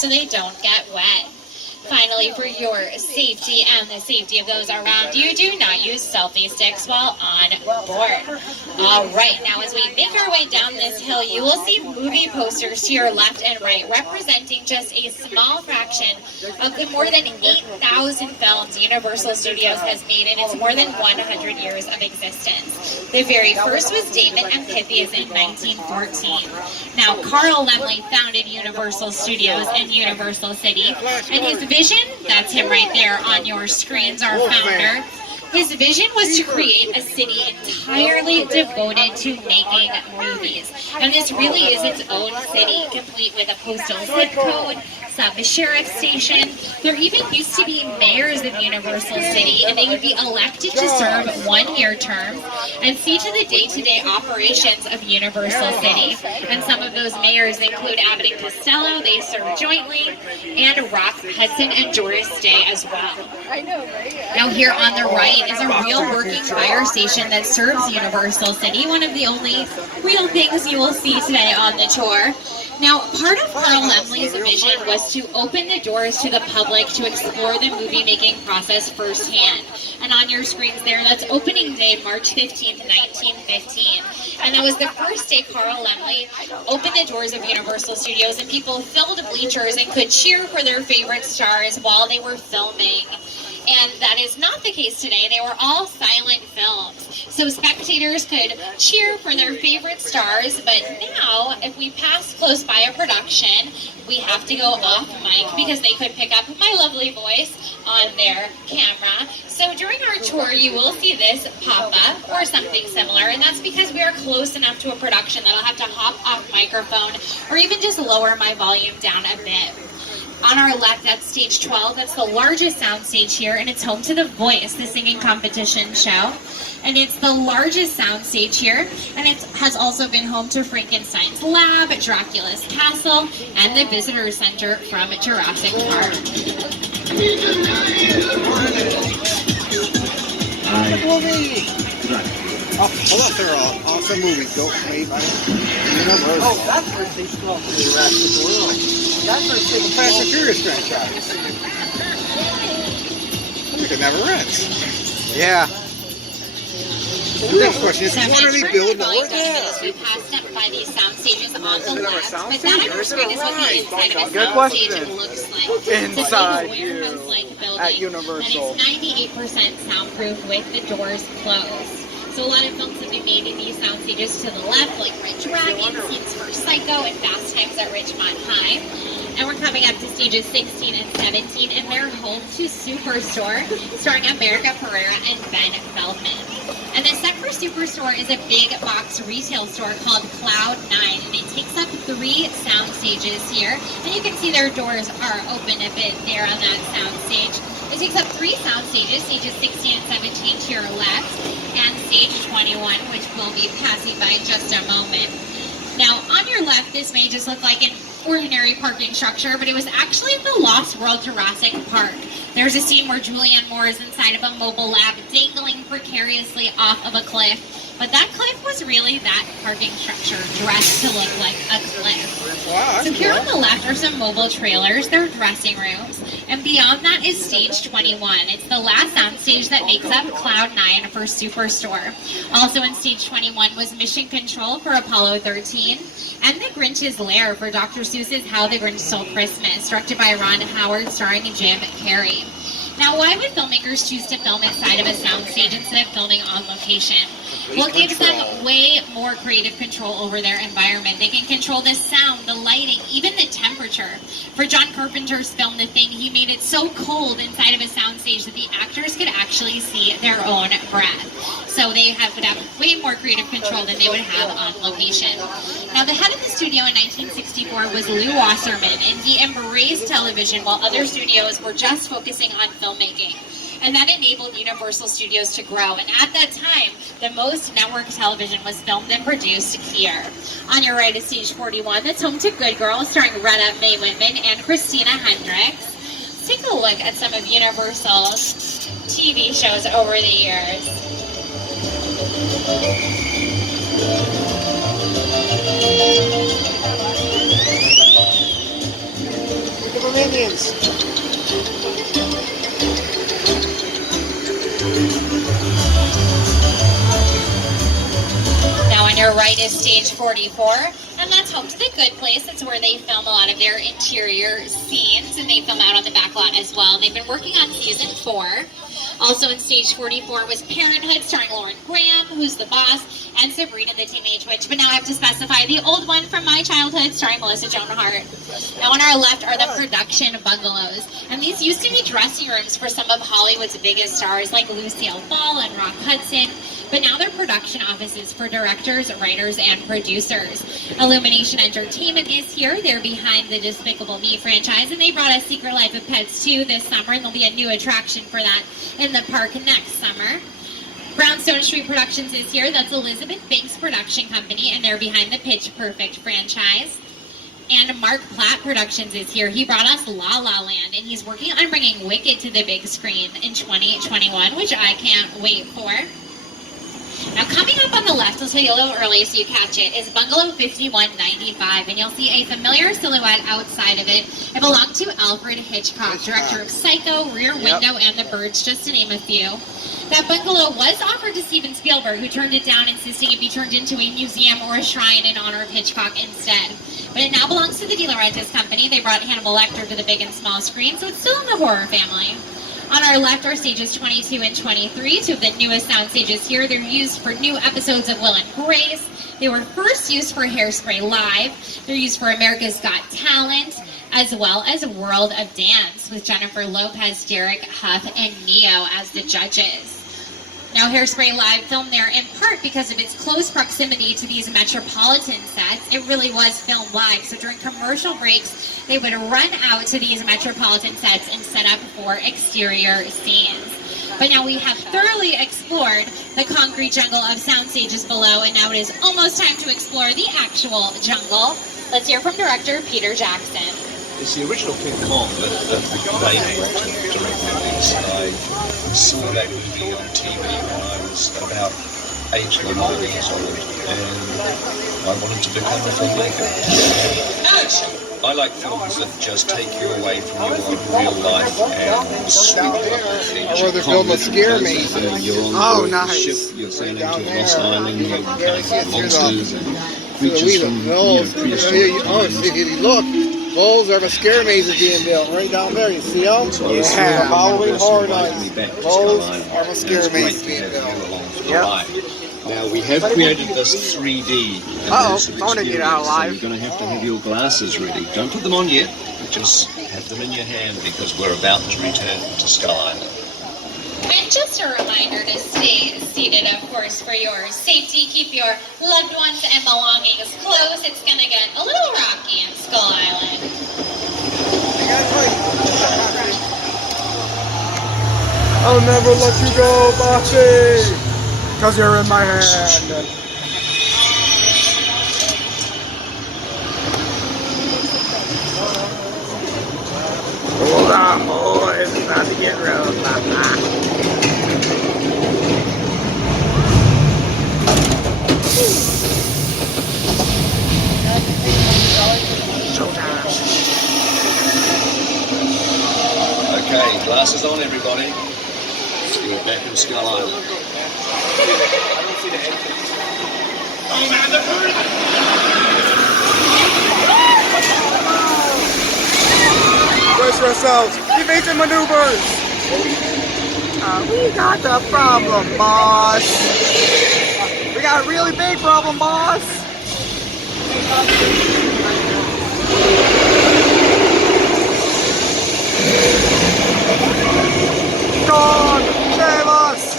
so they don't get wet. Finally, for your safety and the safety of those around you, do not use selfie sticks while on board. All right, now as we make our way down this hill, you will see movie posters to your left and right representing just a small fraction of the more than 8,000 films Universal Studios has made in its more than 100 years of existence. The very first was Damon and Pythias in 1914. Now, Carl Laemmle founded Universal Studios in Universal City, and his vision, that's him right there on your screens, our founder, his vision was to create a city entirely devoted to making movies. And this really is its own city, complete with a postal zip code, sub-sheriff station. There even used to be mayors of Universal City, and they would be elected to serve one-year terms and see to the day-to-day operations of Universal City. And some of those mayors include Abbott and Costello, they serve jointly, and Rock Hudson and Doris Day as well. Now here on the right is a real working fire station that serves Universal City, one of the only real things you will see today on the tour. Now, part of Carl Laemmle's vision was to open the doors to the public to explore the movie-making process firsthand. And on your screens there, that's opening day, March 15th, 1915. And that was the first day Carl Laemmle opened the doors of Universal Studios, and people filled bleachers and could cheer for their favorite stars while they were filming. And that is not the case today. They were all silent films. So spectators could cheer for their favorite stars, but now, if we pass close by a production, we have to go off mic because they could pick up my lovely voice on their camera. So during our tour, you will see this pop up or something similar, and that's because we are close enough to a production that I'll have to hop off microphone or even just lower my volume down a bit. On our left, that's stage 12. That's the largest sound stage here, and it's home to The Voice, the singing competition show. And it's the largest sound stage here, and it has also been home to Frankenstein's Lab, Dracula's Castle, and the Visitor Center from Jurassic Park. Oh, well, they're all awesome movies. Go made by Universal. Oh, that's where they stole from the rest of the world. That's where they The Fast and Furious franchise. It never ends. Yeah. The next question is, what are they building? We passed up by these sound stages on the left, but that on your screen is what the inside of a Good sound stage question. looks like. Inside It's a big warehouse-like building, at Universal. and it's 98% soundproof with the doors closed. So a lot of films have been made in these sound stages to the left, like Red Dragon, Scenes for Psycho, and Fast Times at Ridgemont High. And we're coming up to stages 16 and 17, and they're home to Superstore, starring America Ferrera and Ben Feldman. And the set for Superstore is a big box retail store called Cloud 9, and it takes up 3 sound stages here. And you can see their doors are open a bit there on that sound stage. It takes up 3 sound stages, stages 16 and 17 to your left, and stage 21, which we'll be passing by in just a moment. Now, on your left, this may just look like an ordinary parking structure, but it was actually the Lost World Jurassic Park. There's a scene where Julianne Moore is inside of a mobile lab dangling precariously off of a cliff, but that cliff was really that parking structure dressed to look like a cliff. Wow, So here on the left are some mobile trailers, they're dressing rooms, and beyond that is stage 21. It's the last sound stage that makes up Cloud 9 for Superstore. Also in stage 21 was Mission Control for Apollo 13, and The Grinch's Lair for Dr. Seuss's How the Grinch Stole Christmas, directed by Ron Howard, starring Jim Carrey. Now, why would filmmakers choose to film inside of a soundstage instead of filming on location? Well, it gives them way more creative control over their environment. They can control the sound, the lighting, even the temperature. For John Carpenter's film, The Thing, he made it so cold inside of a soundstage that the actors could actually see their own breath. So they would have way more creative control than they would have on location. Now, the head of the studio in 1964 was Lou Wasserman, and he embraced television while other studios were just focusing on filmmaking. And that enabled Universal Studios to grow. And at that time, the most network television was filmed and produced here. On your right is stage 41. That's home to Good Girl, starring Retta Mae Whitman and Christina Hendricks. Let's take a look at some of Universal's TV shows over the years. minions. Now on your right is stage 44, and that's home to the Good Place. That's where they film a lot of their interior scenes, and they film out on the back lot as well. They've been working on season 4. Also in stage 44 was Parenthood, starring Lauren Graham, who's the boss, and Sabrina the Teenage Witch. But now I have to specify the old one from my childhood, starring Melissa Joan Hart. Now on our left are the production bungalows, and these used to be dressing rooms for some of Hollywood's biggest stars like Lucille Ball and Rock Hudson. But now they're production offices for directors, writers, and producers. Illumination Entertainment is here. They're behind the Despicable Me franchise, and they brought us Secret Life of Pets 2 this summer, and there'll be a new attraction for that in the park next summer. Brownstone Street Productions is here. That's Elizabeth Banks Production Company, and they're behind the Pitch Perfect franchise. And Mark Platt Productions is here. He brought us La La Land, and he's working on bringing Wicked to the big screen in 2021, which I can't wait for. Now coming up on the left, I'll tell you a little early so you catch it, is Bungalow 5195, and you'll see a familiar silhouette outside of it. It belonged to Alfred Hitchcock, director of Psycho, Rear Window, and The Birds, just to name a few. That bungalow was offered to Steven Spielberg, who turned it down, insisting it be turned into a museum or a shrine in honor of Hitchcock instead. But it now belongs to the De Laurentiis Company. They brought Hannibal Lecter to the big and small screen, so it's still in the horror family. On our left are stages 22 and 23, two of the newest sound stages here. They're used for new episodes of Will and Grace. They were first used for Hairspray Live. They're used for America's Got Talent, as well as World of Dance, with Jennifer Lopez, Derek Huff, and Neo as the judges. Now, Hairspray Live filmed there in part because of its close proximity to these metropolitan sets. It really was filmed live, so during commercial breaks, they would run out to these metropolitan sets and set up for exterior scenes. But now we have thoroughly explored the concrete jungle of sound stages below, and now it is almost time to explore the actual jungle. Let's hear from director Peter Jackson. It's the original King Kong that they directed this. I saw that movie on TV when I was about 8 or 9 years old, and I wanted to become a filmmaker. I like films that just take you away from your real life and sweep you up on the I'd rather film a scare maze. Oh, nice. Ship, you're sailing to a lost island, you're encountering monsters and creatures from prehistoric times. If you look, those are the scare mazes being built right down there. You see them? Yeah. Halloween Horror Nights. Those are the scare mazes being built. Yep. Now we have created this 3D immersive experience, so you're going to have your glasses ready. Don't put them on yet, just have them in your hand because we're about to return to Skull Island. And just a reminder to stay seated, of course, for your safety. Keep your loved ones and belongings close. It's going to get a little rocky in Skull Island. I'll never let you go, Bossy! Because you're in my hand. Hold on, boys. It's about to get rough. Okay, glasses on, everybody. We're back in Skull Island. Brace yourselves. Evasive maneuvers. We got the problem, boss. We got a really big problem, boss. Dog, save us.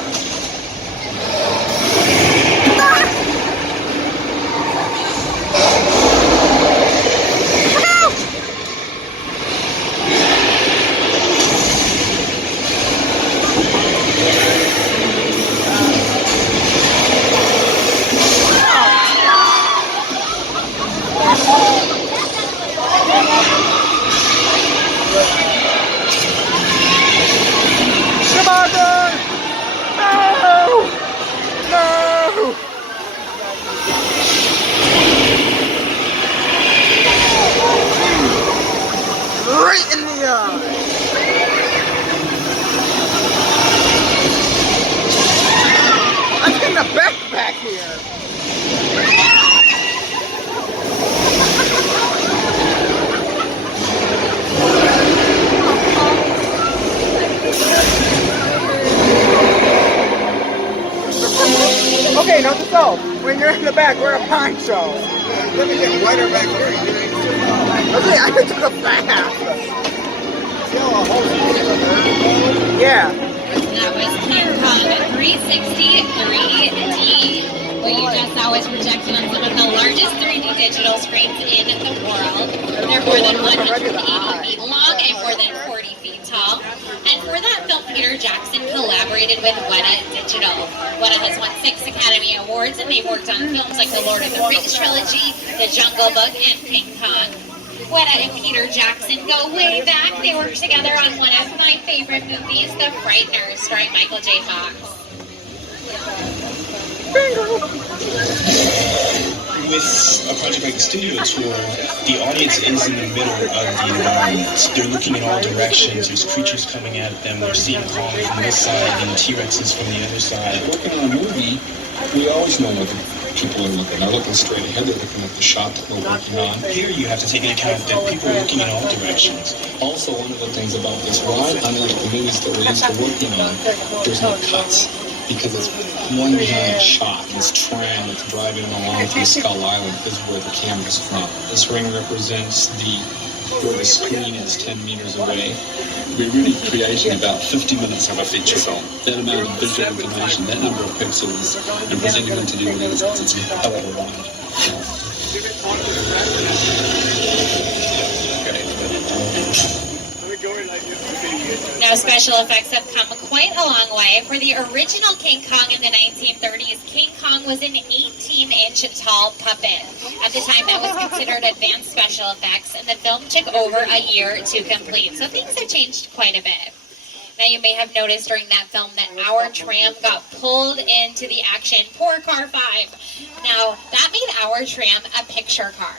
Right in the eye. I'm getting a backpack here. Okay, note to self. When you're in the back, wear a poncho. Let me get whiter back here. Okay, I took a bath. Yeah. That was King Kong 360 3D. What you just saw was projected on some of the largest 3D digital screens in the world. They're more than 180 feet long and more than 40 feet tall. And for that film, Peter Jackson collaborated with Weta Digital. Weta has won 6 Academy Awards, and they've worked on films like the Lord of the Rings trilogy, The Jungle Book, and King Kong. Weta and Peter Jackson go way back. They worked together on one of my favorite movies, The Frighteners, starring Michael J. Fox. With a project like the studio tour, the audience is in the middle of the environment. They're looking in all directions. There's creatures coming at them. They're seeing Kong from this side and T-Rexes from the other side. Working on a movie, we always know what the people are looking. They're looking straight ahead. They're looking at the shot that we're working on. Here you have to take into account that people are looking in all directions. Also, one of the things about this ride, unlike the movies that we're used to working on, there's no cuts. Because it's one giant shot. This tram that's driving along through Skull Island is where the camera's from. This ring represents where the screen is 10 meters away. We're really creating about 50 minutes of a feature film. That amount of visual information, that number of pixels, and presenting them to the audience, it's a hell of a ride. Now, special effects have come quite a long way. For the original King Kong in the 1930s, King Kong was an 18-inch tall puppet. At the time, that was considered advanced special effects, and the film took over a year to complete. So things have changed quite a bit. Now, you may have noticed during that film that our tram got pulled into the action. Poor Car 5. Now, that made our tram a picture car.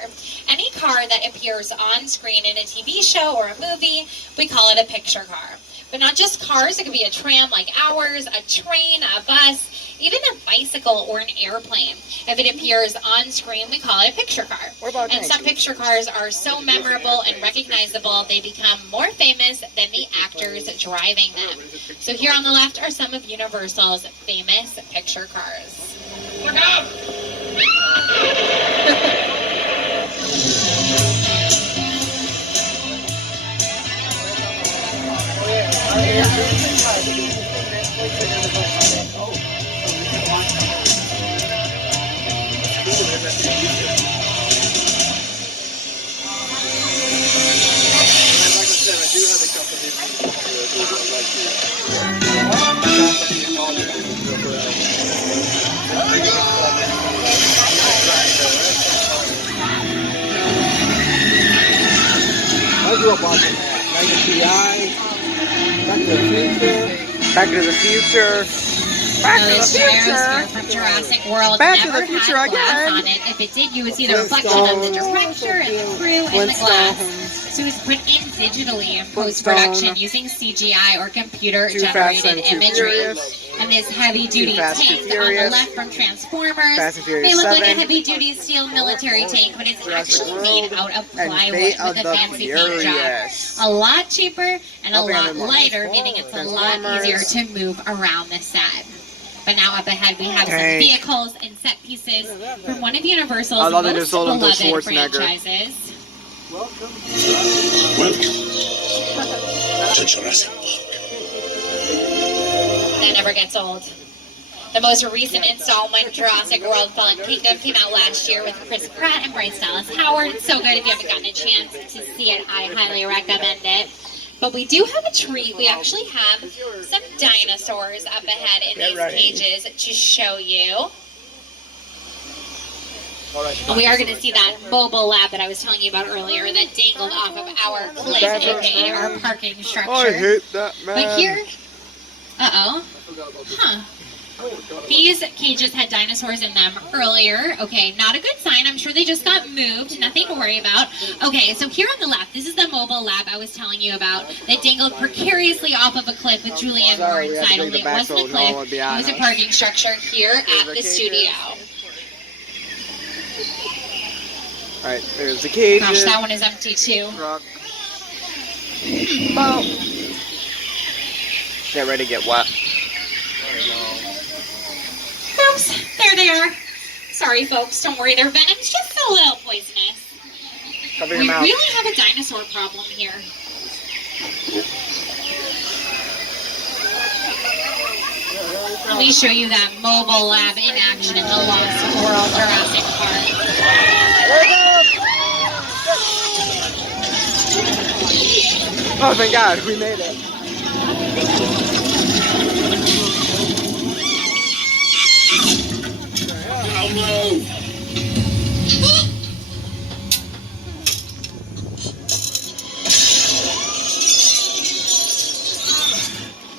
Any car that appears on screen in a TV show or a movie, we call it a picture car. But not just cars, it could be a tram like ours, a train, a bus, even a bicycle or an airplane. If it appears on screen, we call it a picture car. And some picture cars are so memorable and recognizable, they become more famous than the actors driving them. So here on the left are some of Universal's famous picture cars. Look out! I grew up watching that. Back to the Future. Back to the Future. From Jurassic World Back to never the Future had glass again. on it. If it did, you would see the reflection of the director and the crew and the glass. So it was put in digitally in post-production using CGI or computer-generated imagery. And this heavy-duty tank on the left from Transformers may look like a heavy-duty steel military tank, but it's actually made out of plywood with a fancy paint job. A lot cheaper and a lot lighter, meaning it's a lot easier to move around the set. But now up ahead we have some vehicles and set pieces from one of Universal's most beloved franchises. Welcome to Jurassic Park. That never gets old. The most recent installment, Jurassic World Fallen Kingdom, came out last year with Chris Pratt and Bryce Dallas Howard. It's so good. If you haven't gotten a chance to see it, I highly recommend it. But we do have a treat. We actually have some dinosaurs up ahead in these cages to show you. And we are going to see that mobile lab that I was telling you about earlier that dangled off of our cliff, aka our parking structure. I hate that, man. But here, huh? These cages had dinosaurs in them earlier. Okay, not a good sign. I'm sure they just got moved. Nothing to worry about. Okay, so here on the left, this is the mobile lab I was telling you about that dangled precariously off of a cliff with Julianne Moore inside. Only it wasn't a cliff. It was a parking structure here at the studio. Alright, there's the cages. Gosh, that one is empty too. Truck. Boom. Get ready to get wet. Oops, there they are. Sorry folks, don't worry, their venom's just a little poisonous. Cover your We mouth. really have a dinosaur problem here. Let me show you that mobile lab in action in the Lost World Jurassic Park. Oh, thank God, we made it.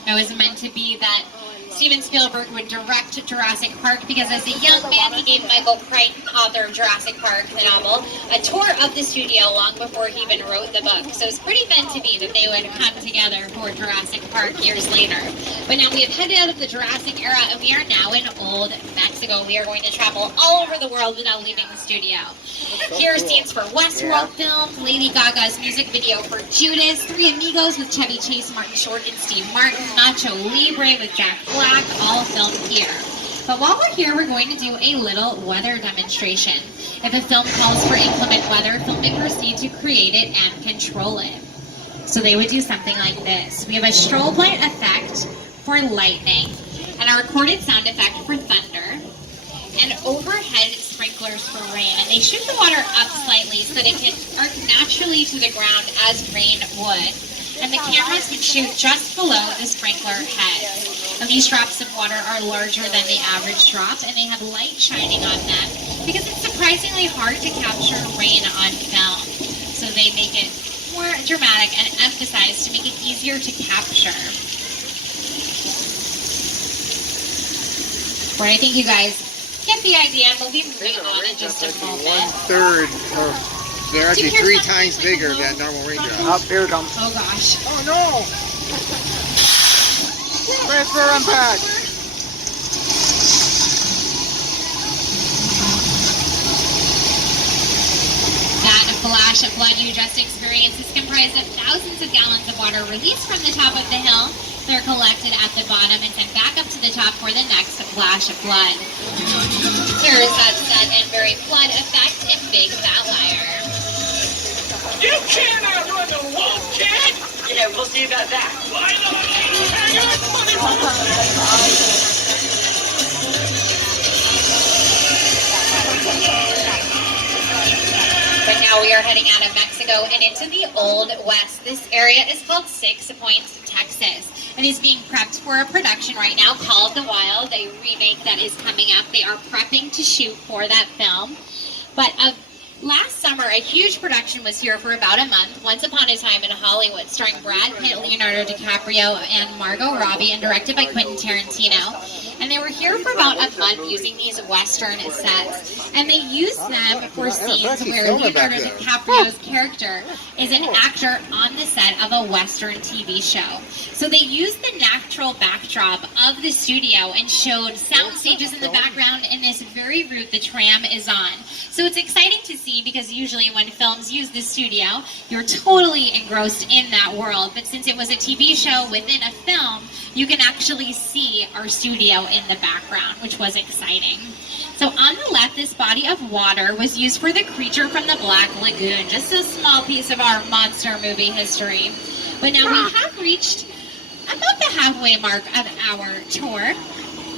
It was meant to be that Steven Spielberg would direct Jurassic Park because as a young man he gave Michael Crichton, author of Jurassic Park, the novel, a tour of the studio long before he even wrote the book. So it's pretty meant to be that they would come together for Jurassic Park years later. But now we have headed out of the Jurassic era and we are now in Old Mexico. We are going to travel all over the world without leaving the studio. Here are scenes for Westworld filmed, Lady Gaga's music video for Judas, Three Amigos with Chevy Chase, Martin Short, and Steve Martin, Nacho Libre with Jack Black, all filmed here. But while we're here, we're going to do a little weather demonstration. If a film calls for inclement weather, filmmakers need to create it and control it. So they would do something like this. We have a strobe light effect for lightning, and a recorded sound effect for thunder, and overhead sprinklers for rain. And they shoot the water up slightly so that it can arc naturally to the ground as rain would. And the cameras would shoot just below the sprinkler heads. And these drops of water are larger than the average drop, and they have light shining on them because it's surprisingly hard to capture rain on film. So they make it more dramatic and emphasized to make it easier to capture. But I think you guys get the idea, and we'll be moving on in just a moment. 1/3. They're actually 3 times bigger than normal raindrops. Up, here it comes. Oh gosh. Oh no! Transfer unpack. That flash of flood you just experienced is comprised of thousands of gallons of water released from the top of the hill. They're collected at the bottom and sent back up to the top for the next flash of flood. Here is that set and very flood effect in Big Fat Liar. You can't outrun the wolf, kid! Yeah, we'll see about that. Why not? Hang on, But now we are heading out of Mexico and into the Old West. This area is called 6 Points, Texas. It is being prepped for a production right now called The Wild, a remake that is coming up. They are prepping to shoot for that film. But last summer, a huge production was here for about a month, Once Upon a Time in Hollywood, starring Brad Pitt, Leonardo DiCaprio, and Margot Robbie, and directed by Quentin Tarantino. And they were here for about a month using these Western sets. And they used them for scenes where Leonardo DiCaprio's character is an actor on the set of a Western TV show. So they used the natural backdrop of the studio and showed sound stages in the background in this very route the tram is on. So it's exciting to see because usually when films use the studio, you're totally engrossed in that world. But since it was a TV show within a film, you can actually see our studio in the background, which was exciting. So on the left, this body of water was used for the creature from the Black Lagoon, just a small piece of our monster movie history. But now we have reached about the halfway mark of our tour.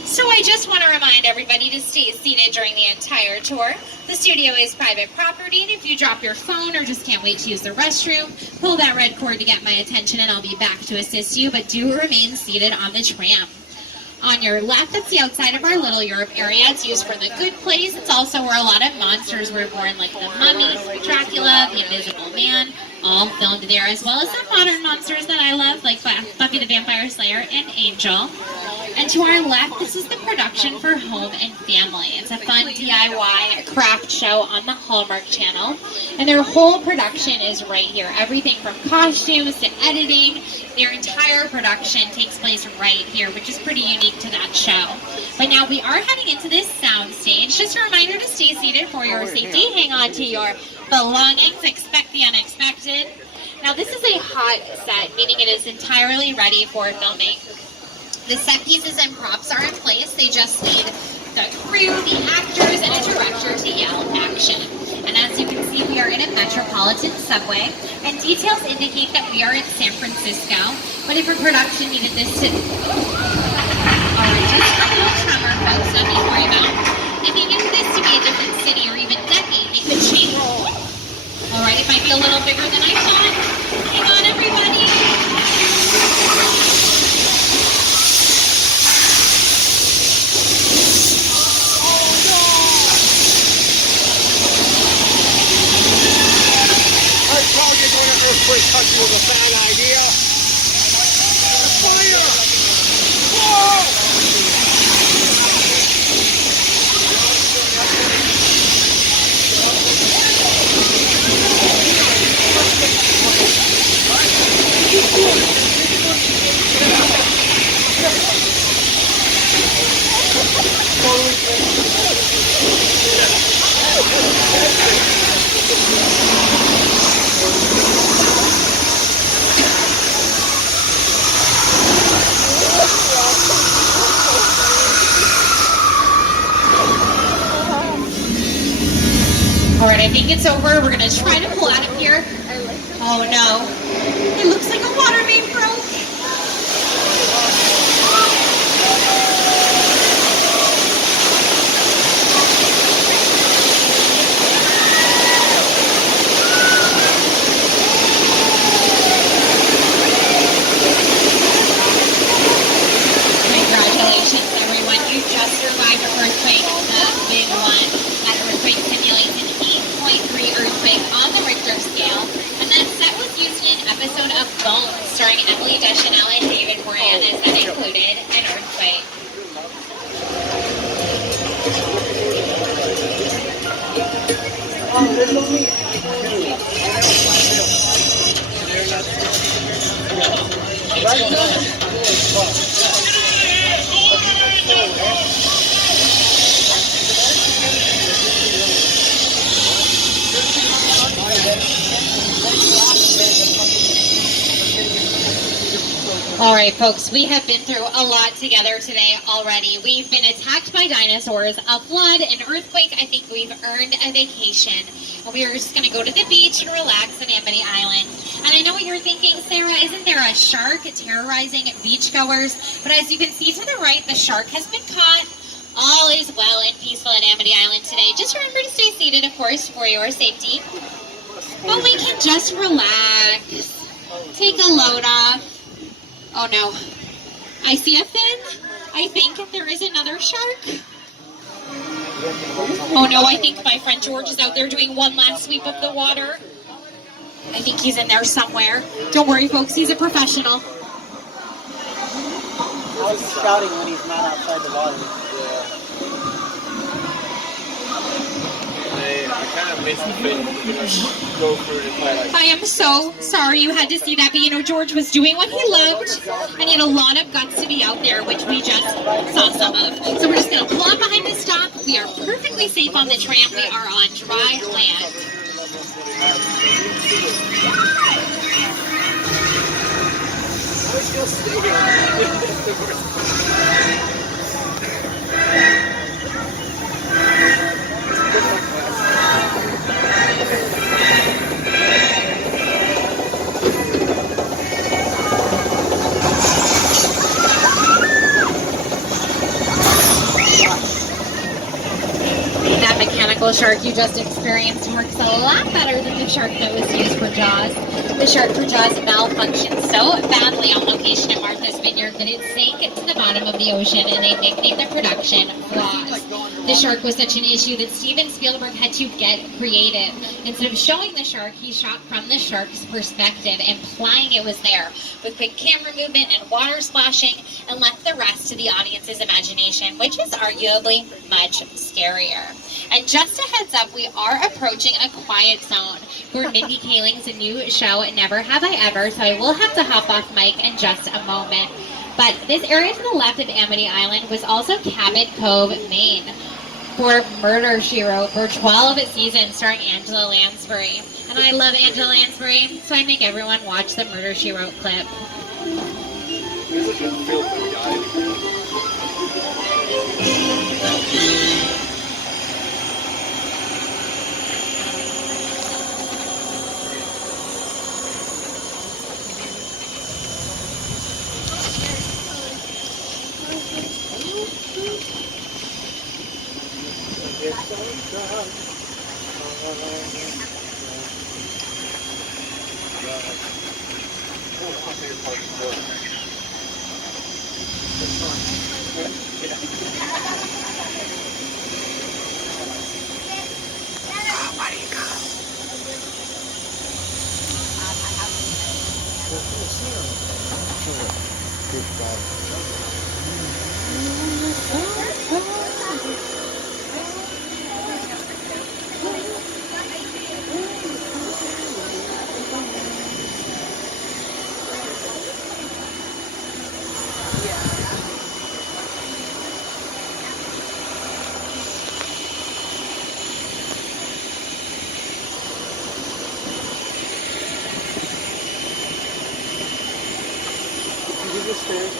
So I just want to remind everybody to stay seated during the entire tour. The studio is private property, and if you drop your phone or just can't wait to use the restroom, pull that red cord to get my attention and I'll be back to assist you, but do remain seated on the tram. On your left, that's the outside of our Little Europe area. It's used for the good place. It's also where a lot of monsters were born, like the Mummy, Dracula, the Invisible Man, all filmed there, as well as some modern monsters that I love, like Buffy the Vampire Slayer and Angel. And to our left, this is the production for Home and Family. It's a fun DIY craft show on the Hallmark Channel. And their whole production is right here. Everything from costumes to editing, their entire production takes place right here, which is pretty unique to that show. But now we are heading into this sound stage. Just a reminder to stay seated for your safety. Hang on to your belongings. Expect the unexpected. Now this is a hot set, meaning it is entirely ready for filming. The set pieces and props are in place. They just need the crew, the actors, and a director to yell action. And as you can see, we are in a metropolitan subway, and details indicate that we are in San Francisco. But if a production needed this to... Alright, just a little tremor, folks, nothing to worry about. If you needed this to be a different city or even decade, they could change. Alright, it might be a little bigger than I thought. Hang on, everybody. Earthquake country was a bad idea. Fire! Whoa! Alright, I think it's over. We're going to try to pull out of here. Oh no. It looks like a water main broke. Congratulations, everyone. You just survived an earthquake, the big one. That earthquake simulates an 8.3 earthquake on the Richter scale. And that set was used in an episode of Bones, starring Emily Deschanel and David Moranis, that included an earthquake. All right, folks, we have been through a lot together today already. We've been attacked by dinosaurs, a flood, an earthquake. I think we've earned a vacation. And we are just going to go to the beach and relax on Amity Island. And I know what you're thinking, Sarah, isn't there a shark terrorizing beachgoers? But as you can see to the right, the shark has been caught. All is well and peaceful at Amity Island today. Just remember to stay seated, of course, for your safety. But we can just relax, take a load off. Oh no, I see a fin. I think there is another shark. Oh no, I think my friend George is out there doing one last sweep of the water. I think he's in there somewhere. Don't worry, folks, he's a professional. I was shouting when he's not outside the water. I kind of missed the fin. Go through the twilight. I am so sorry you had to see that, but you know, George was doing what he loved, and he had a lot of guts to be out there, which we just saw some of. So we're just going to pull up behind the stop. We are perfectly safe on the tram. We are on dry land. That mechanical shark you just experienced works a lot better than the shark that was used for Jaws. The shark for Jaws malfunctioned so badly on location at Martha's Vineyard that it sank to the bottom of the ocean, and they nicknamed the production Flaws. The shark was such an issue that Steven Spielberg had to get creative. Instead of showing the shark, he shot from the shark's perspective, implying it was there, with quick camera movement and water splashing, and left the rest to the audience's imagination, which is arguably much scarier. And just a heads up, we are approaching a quiet zone for Mindy Kaling's new show, Never Have I Ever, so I will have to hop off mic in just a moment. But this area to the left of Amity Island was also Cabot Cove, Maine, for Murder, She Wrote, for 12 seasons starring Angela Lansbury. And I love Angela Lansbury, so I make everyone watch the Murder, She Wrote clip.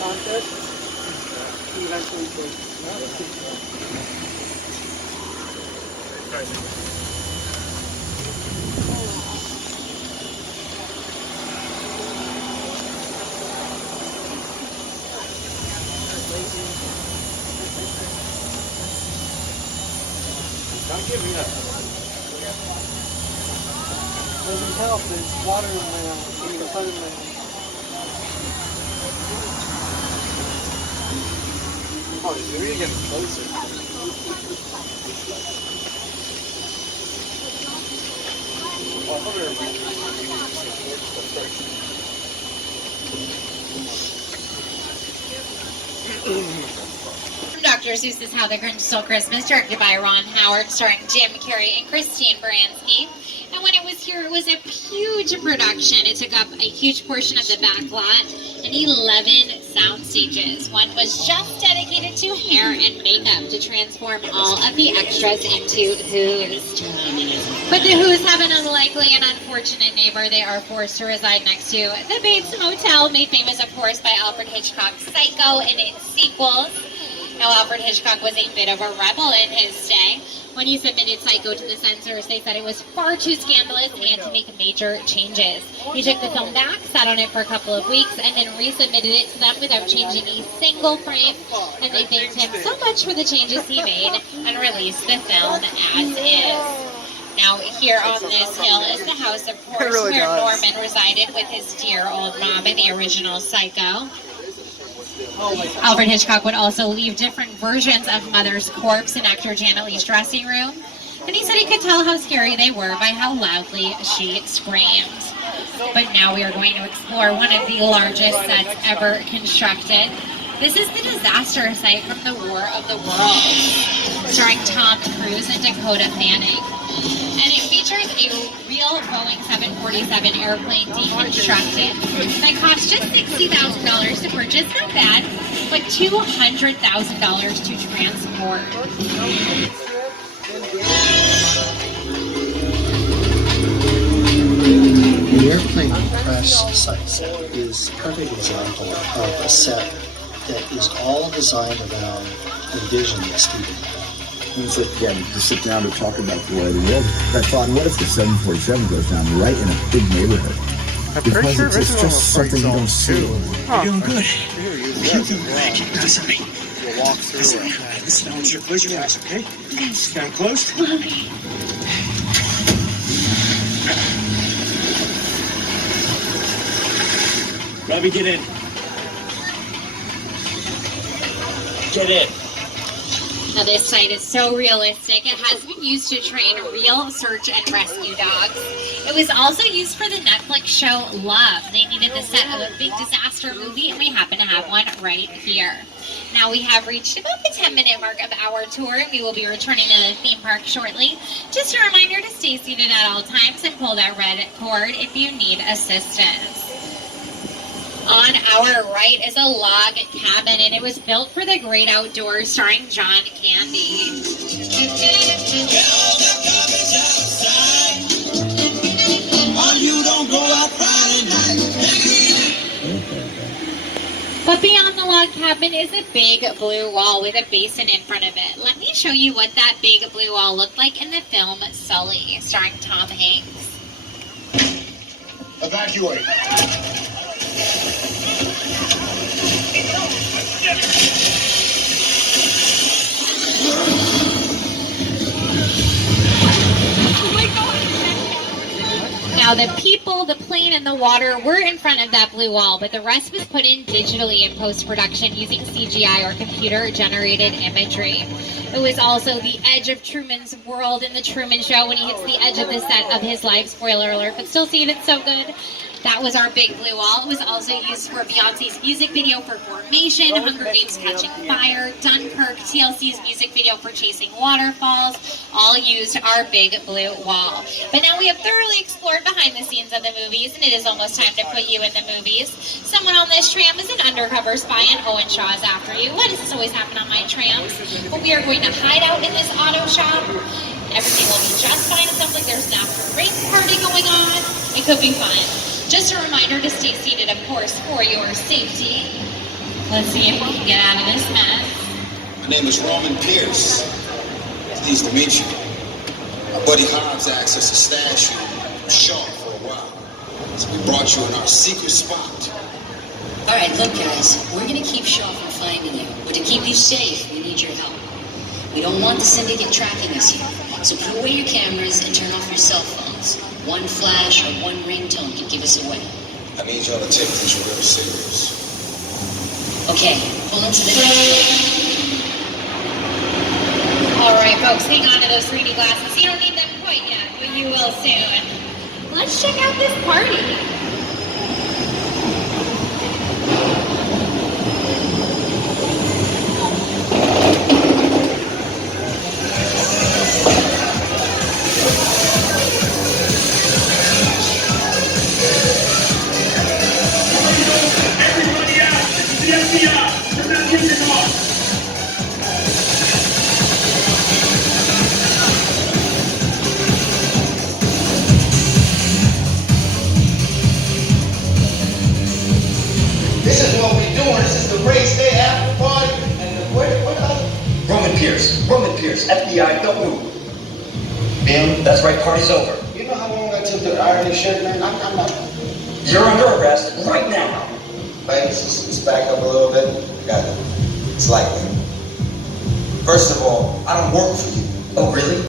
Contest, eventually Don't give me that. doesn't help. There's water in the front of my. Oh, you're really getting closer. Dr. Seuss's How the Grinch Stole Christmas, directed by Ron Howard, starring Jim Carrey and Christine Baranski. And when it was here, it was a huge production. It took up a huge portion of the back lot and 11 sound stages. One was just dedicated to hair and makeup to transform all of the extras into Who's. But the Who's have an unlikely and unfortunate neighbor. They are forced to reside next to the Bates Motel, made famous, of course, by Alfred Hitchcock's Psycho and its sequels. Now, Alfred Hitchcock was a bit of a rebel in his day. When he submitted Psycho to the censors, they said it was far too scandalous and to make major changes. He took the film back, sat on it for a couple of weeks, and then resubmitted it to them without changing a single frame. And they thanked him so much for the changes he made and released the film as is. Now, here on this hill is the house, of course, where Norman resided with his dear old mom in the original Psycho. Alfred Hitchcock would also leave different versions of Mother's corpse in actor Janet Leigh's dressing room. And he said he could tell how scary they were by how loudly she screamed. But now we are going to explore one of the largest sets ever constructed. This is the disaster site from the War of the Worlds, starring Tom Cruise and Dakota Fanning. And it features a real Boeing 747 airplane deconstructed that cost just $60,000 to purchase, not bad, but $200,000 to transport. The airplane crash site is a perfect example of a set that is all designed around the vision that Steven had. And so, yeah, to sit down to talk about the way of the world. I thought, what if the 747 goes down right in a big neighborhood? I'm pretty sure It's just something you don't see. Huh. You're doing good. You're doing good. Keep nice on me. We'll walk through it. Listen, I want you to close your eyes, okay? Got them closed? Robbie, get in. Get in. Now this site is so realistic. It has been used to train real search and rescue dogs. It was also used for the Netflix show Love. They needed the set of a big disaster movie, and we happen to have one right here. Now we have reached about the 10-minute mark of our tour, and we will be returning to the theme park shortly. Just a reminder to stay seated at all times and pull that red cord if you need assistance. On our right is a log cabin, and it was built for the great outdoors, starring John Candy. But beyond the log cabin is a big blue wall with a basin in front of it. Let me show you what that big blue wall looked like in the film Sully, starring Tom Hanks. Evacuate. Now the people, the plane, and the water were in front of that blue wall, but the rest was put in digitally in post-production using CGI or computer-generated imagery. It was also the edge of Truman's world in The Truman Show when he hits the edge of the set of his life. Spoiler alert, but still see it, it's so good. That was our big blue wall. It was also used for Beyonce's music video for Formation, Hunger Games Catching Fire, Dunkirk, TLC's music video for Chasing Waterfalls, all used our big blue wall. But now we have thoroughly explored behind the scenes of the movies, and it is almost time to put you in the movies. Someone on this tram is an undercover spy, and Owen Shaw is after you. Why does this always happen on my trams? But we are going to hide out in this auto shop. Everything will be just fine. It sounds like there's an after-race party going on. It could be fun. Just a reminder to stay seated, of course, for your safety. Let's see if we can get out of this mess. My name is Roman Pierce. Pleased to meet you. My buddy Hobbs asked us to stash you in Shaw for a while. So we brought you in our secret spot. All right, look, guys, we're going to keep Shaw from finding you. But to keep you safe, we need your help. We don't want the syndicate tracking us here. So put away your cameras and turn off your cell phones. One flash or one ringtone can give us away. I need y'all to take this real serious. Okay, pull into the next. All right, folks, hang on to those 3D glasses. You don't need them quite yet, but you will soon. Let's check out this party. This is what we're doing. This is the race day after party. And what Roman Pierce, FBI, don't move. Bam, that's right, party's over. You know how long I took to iron this shirt, man? I'm not. You're under arrest right now. Thanks. Let's back up a little bit. Got it. It's like that. First of all, I don't work for you. Oh, really?